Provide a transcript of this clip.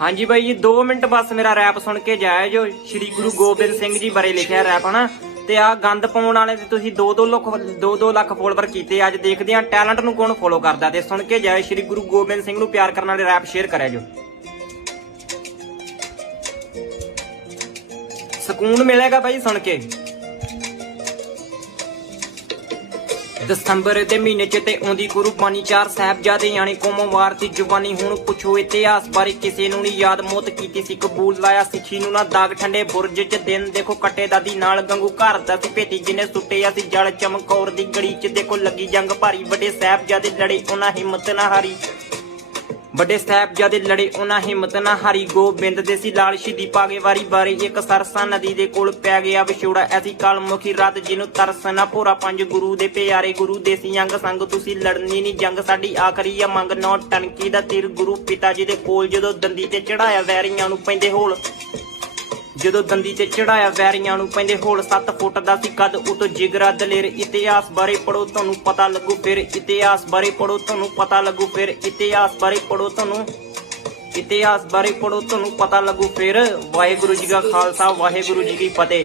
ਹਾਂਜੀ ਬਾਈ ਜੀ 2 ਮਿੰਟ ਬਸ ਮੇਰਾ ਰੈਪ ਸੁਣ ਕੇ ਜਾਇਓ ਜੋ ਸ਼੍ਰੀ ਗੁਰੂ ਗੋਬਿੰਦ ਸਿੰਘ ਜੀ ਬਾਰੇ ਲਿਖਿਆ ਰੈਪ, ਹਨਾ? ਤੇ ਆ ਗੰਦ ਪਾਉਣ ਵਾਲੇ ਤੇ ਤੁਸੀਂ 2-2 ਲੱਖ 2-2 ਲੱਖ ਫੋਲੋਵਰ ਕੀਤੇ। ਅੱਜ ਦੇਖਦੇ ਆ ਟੈਲੈਂਟ ਨੂੰ ਕੌਣ ਫੋਲੋ ਕਰਦਾ ਤੇ ਸੁਣ ਕੇ ਜਾਇਓ, ਸ਼੍ਰੀ ਗੁਰੂ ਗੋਬਿੰਦ ਸਿੰਘ ਨੂੰ ਪਿਆਰ ਕਰਨ ਵਾਲੇ ਰੈਪ ਸ਼ੇਅਰ ਕਰਿਆ ਜੋ। ਸਕੂਨ ਮਿਲੇਗਾ ਬਾਈ ਸੁਣ ਕੇ। ਦਸੰਬਰ ਦੇ ਮਹੀਨੇ ਚ ਤੇ ਆਉਂਦੀ ਕੁਰਬਾਨੀ ਚਾਰ ਸਾਹਿਬਜ਼ਾਦੇ ਆਣੇ ਕੋਮੋਂ ਵਾਰਤੀ ਜਵਾਨੀ। ਹੁਣ ਪੁੱਛੋ ਇਤਿਹਾਸ ਬਾਰੇ ਕਿਸੇ ਨੂੰ ਨਹੀਂ ਯਾਦ। ਮੌਤ ਕੀਤੀ ਸੀ, ਕਬੂਲ ਲਾਇਆ ਸਿੱਖੀ ਨੂੰ ਨਾ ਦਾਗ ਠੰਡੇ ਬੁਰਜ ਚ। ਦਿਨ ਦੇਖੋ ਕੱਟੇ ਦਾਦੀ ਨਾਲ ਗੰਗੂ ਘਰ ਦਾ ਸੀ, ਭੇਤੀ ਜਿਹਨੇ ਸੁੱਟਿਆ ਸੀ, ਜਲ ਚਮਕੌਰ ਦੀ ਗੜੀ ਚ। ਦੇਖੋ ਲੱਗੀ ਜੰਗ ਭਾਰੀ, ਵੱਡੇ ਸਾਹਿਬਜ਼ਾਦੇ ਲੜੇ, ਉਹਨਾਂ ਹਿੰਮਤ ਨਾ ਹਾਰੀ। ਵੱਡੇ ਸਾਹਿਬਜ਼ਾਦੇ ਲੜੇ ਉਹਨਾਂ ਹਿੰਮਤ ਨਾ ਹਾਰੀ ਗੋਬਿੰਦ ਦੇ ਸੀ ਲਾਲ ਸ਼ਹੀਦੀ ਪਾਗੇ ਵਾਰੀ ਵਾਰੀ ਇੱਕ ਸਰਸਾ ਨਦੀ ਦੇ ਕੋਲ ਪੈ ਗਿਆ ਵਿਛੋੜਾ। ਐਸੀ ਕਾਲਮੁਖੀ ਰਾਤ ਜਿਹਨੂੰ ਤਰਸ ਨਾ ਭੋਰਾ ਪੰਜ ਗੁਰੂ ਦੇ ਪਿਆਰੇ ਗੁਰੂ ਦੇ ਸੀ ਅੰਗ ਸੰਗ। ਤੁਸੀਂ ਲੜਨੀ ਨਹੀਂ ਜੰਗ, ਸਾਡੀ ਆਖਰੀ ਆ ਮੰਗ ਨੌ ਟਨਕੀ ਦਾ ਤੀਰ ਗੁਰੂ ਪਿਤਾ ਜੀ ਦੇ ਕੋਲ ਜਦੋਂ ਦੰਦੀ ਤੇ ਚੜਾਇਆ ਵੈਰੀਆਂ ਨੂੰ ਪੈਂਦੇ ਹੋਲ। ਜਦੋਂ ਦੰਦੀ ਤੇ ਚੜਾਇਆ, ਵੈਰੀਆਂ ਨੂੰ ਪੈਂਦੇ ਹੋਲ 7 ਫੁੱਟ ਦਾ ਸੀ ਕੱਦ। ਉਤੋਂ ਜਿਗਰਾ ਦਲੇਰ ਇਤਿਹਾਸ ਬਾਰੇ ਪੜੋ ਤੁਹਾਨੂੰ ਪਤਾ ਲੱਗੂ ਫਿਰ ਇਤਿਹਾਸ ਬਾਰੇ ਪੜੋ ਤੁਹਾਨੂੰ ਪਤਾ ਲੱਗੂ ਫਿਰ ਇਤਿਹਾਸ ਬਾਰੇ ਪੜੋ ਤੁਹਾਨੂੰ ਇਤਿਹਾਸ ਬਾਰੇ ਪੜੋ ਤੁਹਾਨੂੰ ਪਤਾ ਲੱਗੂ ਫਿਰ। ਵਾਹਿਗੁਰੂ ਜੀ ਕਾ ਖਾਲਸਾ, ਵਾਹਿਗੁਰੂ ਜੀ ਕੀ ਫਤਿਹ।